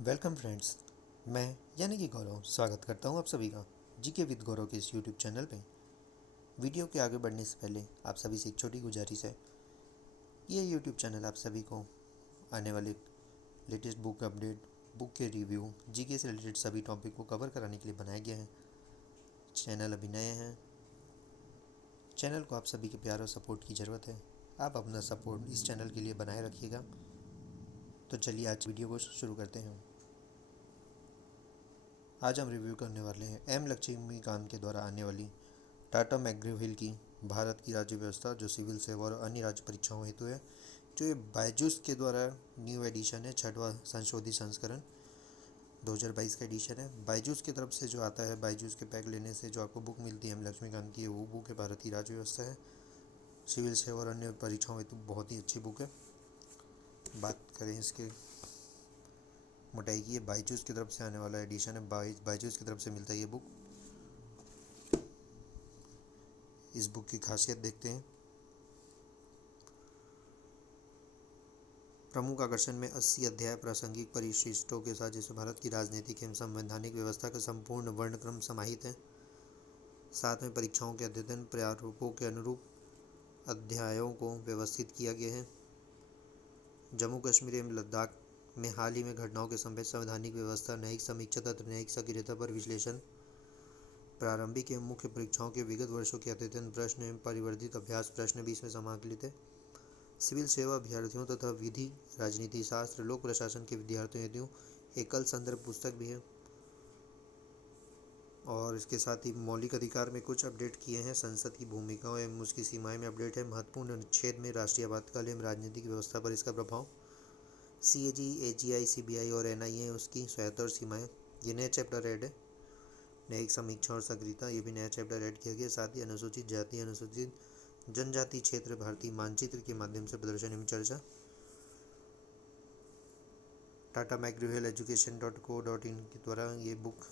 Welcome friends. मैं यानी कि गौरव स्वागत करता हूं आप सभी का जीके विद गौरव के इस यूट्यूब चैनल पे। वीडियो के आगे बढ़ने से पहले आप सभी से एक छोटी गुजारिश है। ये यूट्यूब चैनल आप सभी को आने वाले लेटेस्ट बुक अपडेट, बुक के रिव्यू, जीके से रिलेटेड सभी टॉपिक को कवर कराने के लिए बनाया गया है। चैनल अभी नए हैं, चैनल को आप सभी के प्यार और सपोर्ट की ज़रूरत है। आप अपना सपोर्ट इस चैनल के लिए बनाए रखिएगा। तो चलिए आज वीडियो को शुरू करते हैं। आज हम रिव्यू करने वाले हैं एम लक्ष्मीकांत के द्वारा आने वाली टाटा मैकग्रो हिल की भारत की राज्य व्यवस्था, जो सिविल सेवा और अन्य राज्य परीक्षाओं हेतु है। जो ये बायजूस के द्वारा न्यू एडिशन है, छठवां संशोधित संस्करण 2022 का एडिशन है। बायजूस की तरफ से जो आता है, बायजूस के पैक लेने से जो आपको बुक मिलती है एम लक्ष्मीकांत की, वो बुक है भारत की राज्य व्यवस्था है, सिविल सेवा और अन्य परीक्षाओं हेतु बहुत ही अच्छी बुक है। बात करें इसके मोटाई की, ये बायजूस की तरफ से आने वाला एडिशन है। बायजूस की तरफ से मिलता है ये बुक। इस बुक की खासियत देखते हैं। प्रमुख आकर्षण में 80 अध्याय प्रासंगिक परिशिष्टों के साथ, जैसे भारत की राजनीतिक एवं संवैधानिक व्यवस्था का संपूर्ण वर्णक्रम समाहित है। साथ में परीक्षाओं के अद्यतन प्रारूपों के अनुरूप अध्यायों को व्यवस्थित किया गया है। जम्मू कश्मीर एवं लद्दाख में हाल ही में घटनाओं के संबंध संवैधानिक व्यवस्था, न्यायिक समीक्षा तथा न्यायिक सक्रियता पर विश्लेषण, प्रारंभिक एवं मुख्य परीक्षाओं के विगत वर्षों के अद्यतन प्रश्न एवं परिवर्धित अभ्यास प्रश्न भी इसमें समाकलित है। सिविल सेवा अभ्यर्थियों तथा विधि, राजनीति शास्त्र, लोक प्रशासन के विद्यार्थियों हेतु एकल संदर्भ पुस्तक भी है। और इसके साथ ही मौलिक अधिकार में कुछ अपडेट किए हैं। संसद की भूमिकाओं एवं उसकी सीमाएं में अपडेट है। महत्वपूर्ण अनुच्छेद में राष्ट्रीय आपातकाल एवं राजनीतिक व्यवस्था पर इसका प्रभाव, CAG, AGI, CBI और NIA उसकी स्वायत्ता और सीमाएं, ये नया चैप्टर ऐड है। न्यायिक समीक्षा और सक्रियता, ये भी नया चैप्टर ऐड किया गया। साथ ही अनुसूचित जाति, अनुसूचित जनजाति क्षेत्र भारतीय मानचित्र के माध्यम से प्रदर्शन एवं चर्चा। टाटा मैकग्रो हिल education.co.in के द्वारा ये बुक,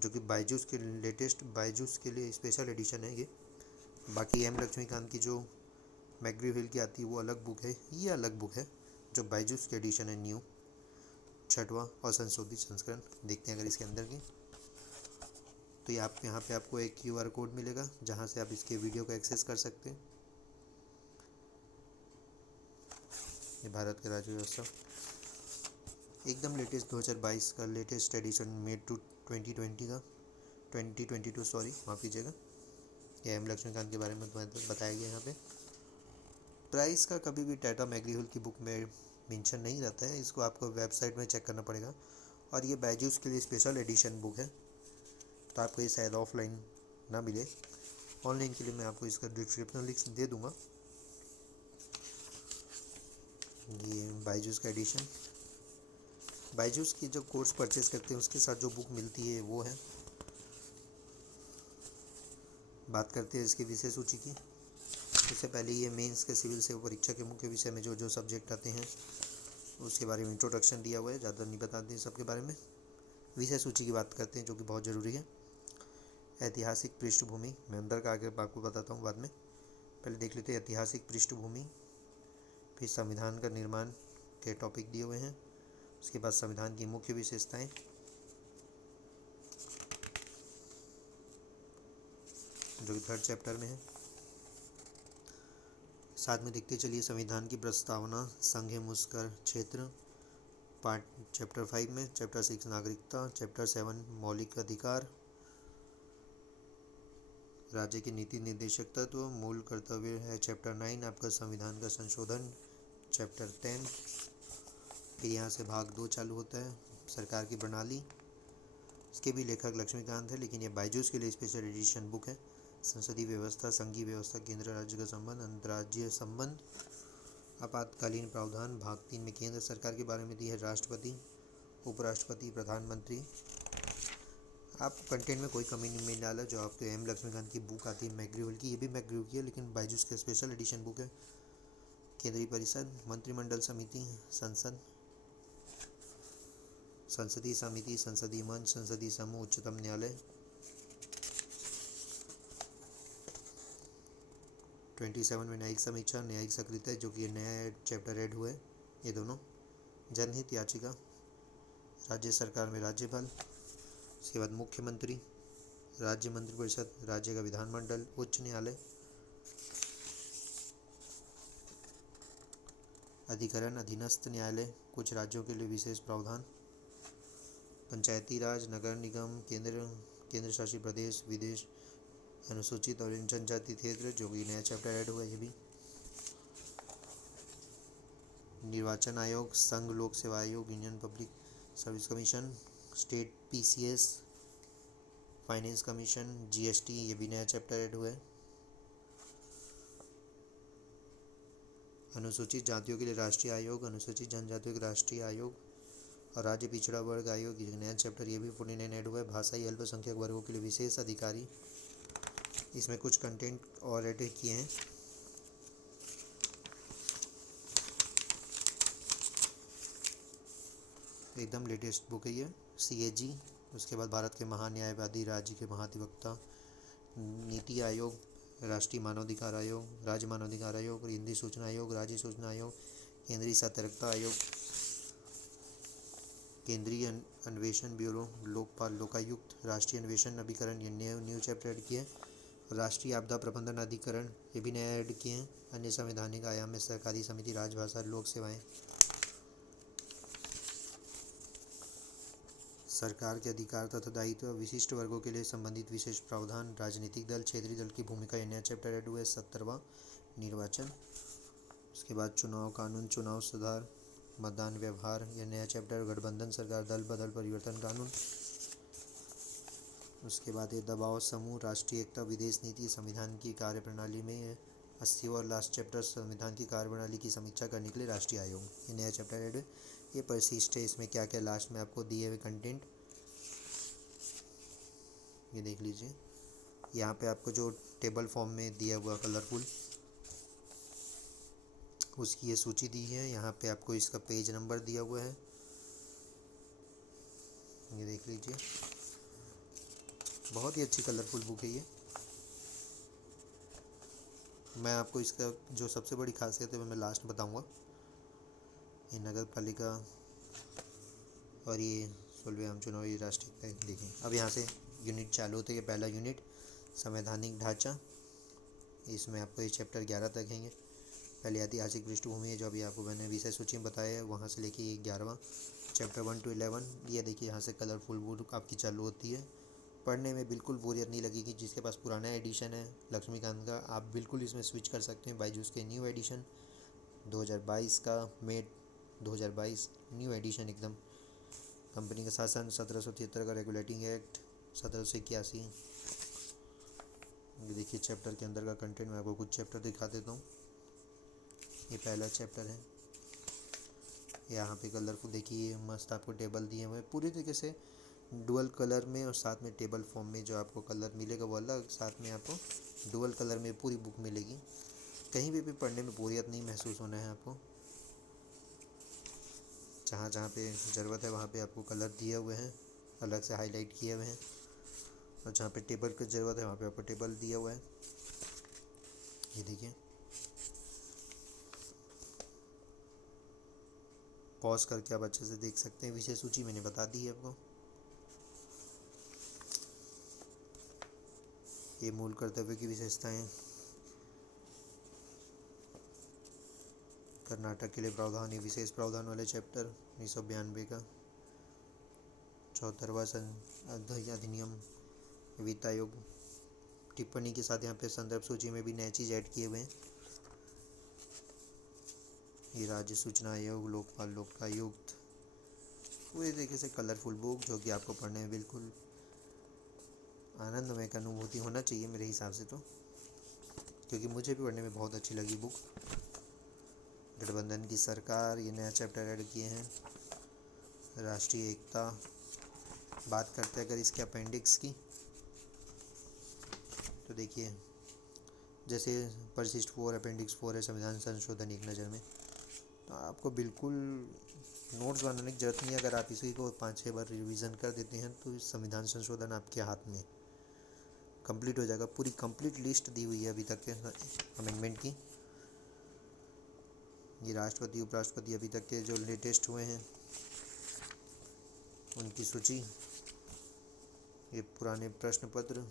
जो कि बायजूस के लेटेस्ट बायजूस के लिए स्पेशल एडिशन है ये। बाकी एम लक्ष्मीकांत की जो मैकग्रो हिल की आती है वो अलग बुक है, ये अलग बुक है जो बायजूस के एडिशन है, न्यू छठवां और संशोधित संस्करण। देखते हैं अगर इसके अंदर की, तो ये आप यहाँ पे आपको एक QR कोड मिलेगा जहाँ से आप इसके वीडियो को एक्सेस कर सकते हैं। ये भारत का राज्य व्यवस्था एकदम लेटेस्ट 2022 का लेटेस्ट एडिशन, मेड टू 2020 का 2022 सॉरी, माफ़ कीजिएगा। ये एम लक्ष्मीकांत के बारे में बताया गया यहाँ पे। प्राइस का कभी भी टाटा मैकग्रो हिल की बुक में मेंशन नहीं रहता है, इसको आपको वेबसाइट में चेक करना पड़ेगा। और ये बायजूस के लिए स्पेशल एडिशन बुक है, तो आपको ये शायद ऑफलाइन ना मिले। ऑनलाइन के लिए मैं आपको इसका डिस्क्रिप्शन लिंक दे दूँगा। ये बायजूस का एडिशन, बायजूस की जो कोर्स परचेस करते हैं उसके साथ जो बुक मिलती है वो है। बात करते हैं इसकी विषय सूची की। इससे पहले ये मेंस के सिविल सेवा परीक्षा के मुख्य विषय में जो जो सब्जेक्ट आते हैं उसके बारे में इंट्रोडक्शन दिया हुआ है, ज़्यादा नहीं बताते हैं सबके बारे में। विषय सूची की बात करते हैं जो कि बहुत ज़रूरी है। ऐतिहासिक पृष्ठभूमि, मैं अंदर का आगे आपको बताता हूँ बाद में। पहले देख लेते हैं ऐतिहासिक पृष्ठभूमि, फिर संविधान का निर्माण के टॉपिक दिए हुए हैं। उसके बाद संविधान की मुख्य विशेषताएं, जो कि 3rd चैप्टर में है। साथ में देखते चलिए संविधान की प्रस्तावना, संघ मुस्कर क्षेत्र पार्ट चैप्टर 5 में, चैप्टर 6 नागरिकता, चैप्टर 7 मौलिक अधिकार, राज्य की नीति निर्देशक तत्व, मूल कर्तव्य है चैप्टर 9 आपका संविधान का संशोधन, चैप्टर 10। फिर यहाँ से भाग 2 चालू होता है, सरकार की प्रणाली। इसके भी लेखक लक्ष्मीकांत है, लेकिन ये बायजूस के लिए स्पेशल एडिशन बुक है। संसदीय व्यवस्था, संघीय व्यवस्था, केंद्र राज्य का संबंध, अंतर्राज्यीय संबंध, आपातकालीन प्रावधान। भाग 3 में केंद्र सरकार के बारे में दी है, राष्ट्रपति, उपराष्ट्रपति, प्रधानमंत्री। आपको कंटेंट में कोई कमी नहीं मिल डाला। जो आपको एम लक्ष्मीकांत की बुक आती है मैकग्रो हिल की, ये भी मैकग्रो की है लेकिन बायजूस का स्पेशल एडिशन बुक है। केंद्रीय परिषद, मंत्रिमंडल समिति, संसद, संसदीय समिति, संसदीय मंच, संसदीय समूह, उच्चतम न्यायालय। 27 में न्यायिक समीक्षा, न्यायिक सक्रियता, जो कि नया चैप्टर ऐड हुआ है ये दोनों। जनहित याचिका, राज्य सरकार में राज्यपाल, उसके बाद मुख्यमंत्री, राज्य मंत्रिपरिषद, राज्य का विधानमंडल, उच्च न्यायालय। अधिकरण अधीनस्थ न्यायालय, कुछ राज्यों के लिए विशेष प्रावधान। पंचायती राज, नगर निगम, केंद्र शासित प्रदेश, विदेश, अनुसूचित और जनजाति क्षेत्र, जो कि नया चैप्टर ऐड हुआ है ये भी। निर्वाचन आयोग, संघ लोक सेवा आयोग, union public service commission, state PCS, finance commission, GST, ये भी नया चैप्टर ऐड हुआ है। अनुसूचित जातियों के लिए राष्ट्रीय आयोग, अनुसूचित जनजातियों के राष्ट्रीय आयोग और राज्य पिछड़ा वर्ग आयोग, ये नया चैप्टर ये भी 49 ऐड हुआ है। भाषाई अल्पसंख्यक वर्गों के लिए विशेष अधिकारी, इसमें कुछ कंटेंट और ऐड किए हैं। एकदम लेटेस्ट बुक है ये, CAG। उसके बाद भारत के महान्यायवादी, राज्य के महाधिवक्ता, नीति आयोग, राष्ट्रीय मानवाधिकार आयोग, राज्य मानवाधिकार आयोग, हिंदी सूचना आयोग, राज्य सूचना आयोग, केंद्रीय सतर्कता आयोग, केंद्रीय अन्वेषण ब्यूरो, लोकपाल, लोकायुक्त, राष्ट्रीय अन्वेषण अभिकरण, ये न्यू चैप्टर ऐड किए हैं। राष्ट्रीय आपदा प्रबंधन अधिकरण, ये भी नया ऐड किए हैं। अन्य संवैधानिक आयाम में सरकारी समिति, राजभाषा, लोक सेवाएं। सरकार के अधिकार तथा दायित्व, विशिष्ट वर्गों के लिए संबंधित विशेष प्रावधान, राजनीतिक दल, क्षेत्रीय दल की भूमिका, ये नया चैप्टर ऐड हुआ है। 17वां निर्वाचन। उसके बाद चुनाव कानून, चुनाव सुधार, मतदान व्यवहार, यह नया चैप्टर। गठबंधन सरकार, दल बदल परिवर्तन कानून। उसके बाद ये दबाव समूह, राष्ट्रीय एकता, विदेश नीति, संविधान की कार्यप्रणाली में 80वां और लास्ट चैप्टर, संविधान की कार्यप्रणाली की समीक्षा करने के लिए राष्ट्रीय आयोग, ये नया चैप्टर ऐड है। ये परिशिष्ट है, इसमें क्या क्या लास्ट में आपको दिए हुए कंटेंट ये देख लीजिए। यहाँ पे आपको जो टेबल फॉर्म में दिया हुआ कलरफुल, उसकी ये सूची दी है। यहाँ पे आपको इसका पेज नंबर दिया हुआ है, ये देख लीजिए। बहुत ही अच्छी कलरफुल बुक है ये। मैं आपको इसका जो सबसे बड़ी खासियत है वो मैं लास्ट में बताऊँगा। ये नगर पालिका और ये 16वें आम चुनाव, ये राष्ट्रीय देखें। अब यहाँ से यूनिट चालू होते हैं। ये पहला यूनिट संवैधानिक ढांचा, इसमें आपको ये चैप्टर 11 तक हैंगे। पहले ऐतिहासिक पृष्ठभूमि है, जो अभी आपको मैंने विषय सूची में बताया है, वहाँ से लेके ये 11वां चैप्टर 1 to 11। ये देखिए यहाँ से कलरफुल बुक आपकी चालू होती है। पढ़ने में बिल्कुल बोरियत नहीं लगेगी। जिसके पास पुराना एडिशन है लक्ष्मीकांत का, आप बिल्कुल इसमें स्विच कर सकते हैं। बायजूस के न्यू एडिशन 2022 का, मे 2022 न्यू एडिशन एकदम। कंपनी का शासन 1773 का, रेगुलेटिंग एक्ट 1781। ये देखिए चैप्टर के अंदर का कंटेंट, मैं आपको कुछ चैप्टर दिखा देता हूँ। ये पहला चैप्टर है। यहाँ पे कलरफुल देखिए, मस्त आपको टेबल दिए हुए पूरी तरीके से डुअल कलर में, और साथ में टेबल फॉर्म में जो आपको कलर मिलेगा वो अलग, साथ में आपको डुअल कलर में पूरी बुक मिलेगी। कहीं भी पढ़ने में बोरियत नहीं महसूस होना है आपको। जहाँ जहाँ पे ज़रूरत है वहाँ पे आपको कलर दिए हुए हैं, अलग से हाईलाइट किए हुए हैं, और जहाँ पे टेबल की ज़रूरत है वहाँ पे आपको टेबल दिया हुआ है। ये देखिए, पॉज करके आप अच्छे से देख सकते हैं। विषय सूची मैंने बता दी है आपको। ये मूल कर्तव्य की विशेषताएं, कर्नाटक के लिए प्रावधान, ये विशेष प्रावधान वाले चैप्टर 1992 का। 74वां अधिनियम, वित्त आयोग। टिप्पणी के साथ यहाँ पे संदर्भ सूची में भी नई चीज़ ऐड किए हुए हैं। ये राज्य सूचना आयोग, लोकपाल, लोकायुक्त, पूरे तरीके से कलरफुल बुक, जो कि आपको पढ़ने में बिल्कुल आनंदमय का अनुभूति होना चाहिए मेरे हिसाब से तो, क्योंकि मुझे भी पढ़ने में बहुत अच्छी लगी बुक। गठबंधन की सरकार, ये नया चैप्टर ऐड किए हैं। राष्ट्रीय एकता, बात करते हैं अगर इसके अपेंडिक्स की, तो देखिए जैसे परिशिष्ट 4 अपेंडिक्स 4 है, संविधान संशोधन एक नज़र में। तो आपको बिल्कुल नोट्स बनाने की जरूरत नहीं है। अगर आप इसी को 5-6 बार रिवीजन कर देते हैं तो संविधान संशोधन आपके हाथ में कंप्लीट हो जाएगा। पूरी कंप्लीट लिस्ट दी हुई है अभी तक के अमेंडमेंट की। ये राष्ट्रपति उपराष्ट्रपति अभी तक के जो लेटेस्ट हुए हैं, उनकी सूची, ये पुराने प्रश्न पत्र,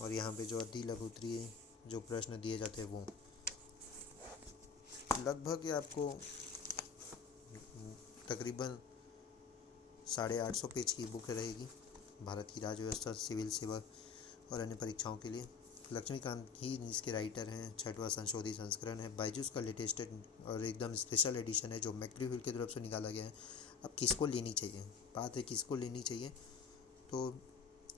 और यहाँ पे जो अति लघु उत्तरीय जो प्रश्न दिए जाते हैं वो। लगभग ये आपको तकरीबन 850 पेज की बुक रहेगी, भारत की राज्य व्यवस्था, सिविल सेवा और अन्य परीक्षाओं के लिए। लक्ष्मीकांत ही इसके राइटर हैं। 6वां संशोधित संस्करण है। बायजूस का लेटेस्ट और एकदम स्पेशल एडिशन है जो मैक्ग्री-हिल की तरफ से निकाला गया है। अब किसको लेनी चाहिए, बात है किसको लेनी चाहिए। तो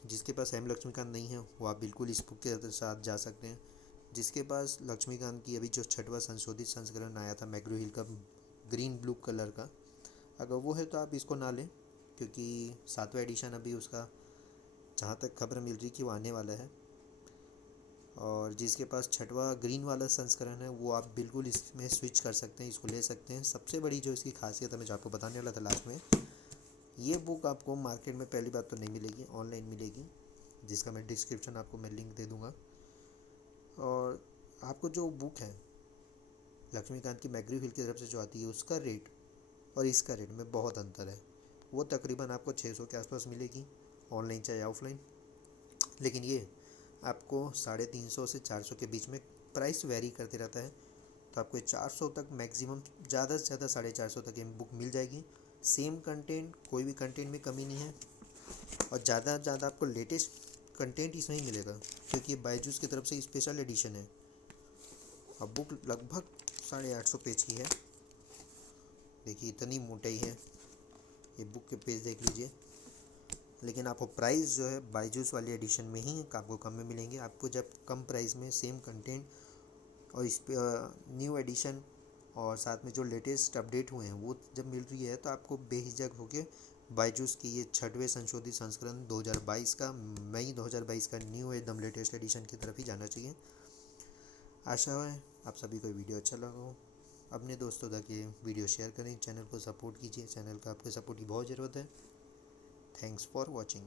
जिसके पास एम लक्ष्मीकांत नहीं है वो आप बिल्कुल इस बुक के साथ जा सकते हैं। जिसके पास लक्ष्मीकांत की अभी जो 6वां संशोधित संस्करण आया था मैक्ग्री-हिल का, ग्रीन ब्लू कलर का, अगर वो है तो आप इसको ना लें, क्योंकि 7वां एडिशन अभी उसका जहाँ तक खबर मिल रही कि वो आने वाला है। और जिसके पास 6वां ग्रीन वाला संस्करण है वो आप बिल्कुल इसमें स्विच कर सकते हैं, इसको ले सकते हैं। सबसे बड़ी जो इसकी खासियत है मैं जो आपको बताने वाला था लास्ट में, ये बुक आपको मार्केट में पहली बात तो नहीं मिलेगी, ऑनलाइन मिलेगी, जिसका मैं डिस्क्रिप्शन आपको मैं लिंक दे दूँगा। और आपको जो बुक है लक्ष्मीकांत की मैक्ग्री-हिल की तरफ से जो आती है उसका रेट और इसका रेट में बहुत अंतर है। वो तकरीबन आपको 600 के आसपास मिलेगी, ऑनलाइन चाहे ऑफलाइन। लेकिन ये आपको 350 से 400 के बीच में प्राइस वेरी करते रहता है। तो आपको 400 तक मैक्सिमम, ज़्यादा से ज़्यादा 450 तक ये बुक मिल जाएगी। सेम कंटेंट, कोई भी कंटेंट में कमी नहीं है, और ज़्यादा से ज़्यादा आपको लेटेस्ट कंटेंट इसमें ही मिलेगा, क्योंकि बायजूस की तरफ से स्पेशल एडिशन है। अब बुक लगभग 850 पेज की है, देखिए इतनी मोटाई है, ये बुक के पेज देख लीजिए। लेकिन आपको प्राइस जो है बायजूस वाली एडिशन में ही आपको कम में मिलेंगे। आपको जब कम प्राइस में सेम कंटेंट और इस न्यू एडिशन और साथ में जो लेटेस्ट अपडेट हुए हैं वो जब मिल रही है, तो आपको बेहिचक होके बायजूस की ये 6वें संशोधित संस्करण 2022 का, मई 2022 का न्यू एकदम लेटेस्ट एडिशन की तरफ ही जाना चाहिए। आशा है आप सभी को वीडियो अच्छा लगा हो। अपने दोस्तों तक ये वीडियो शेयर करें, चैनल को सपोर्ट कीजिए, चैनल का आपके सपोर्ट की बहुत ज़रूरत है। Thanks for watching.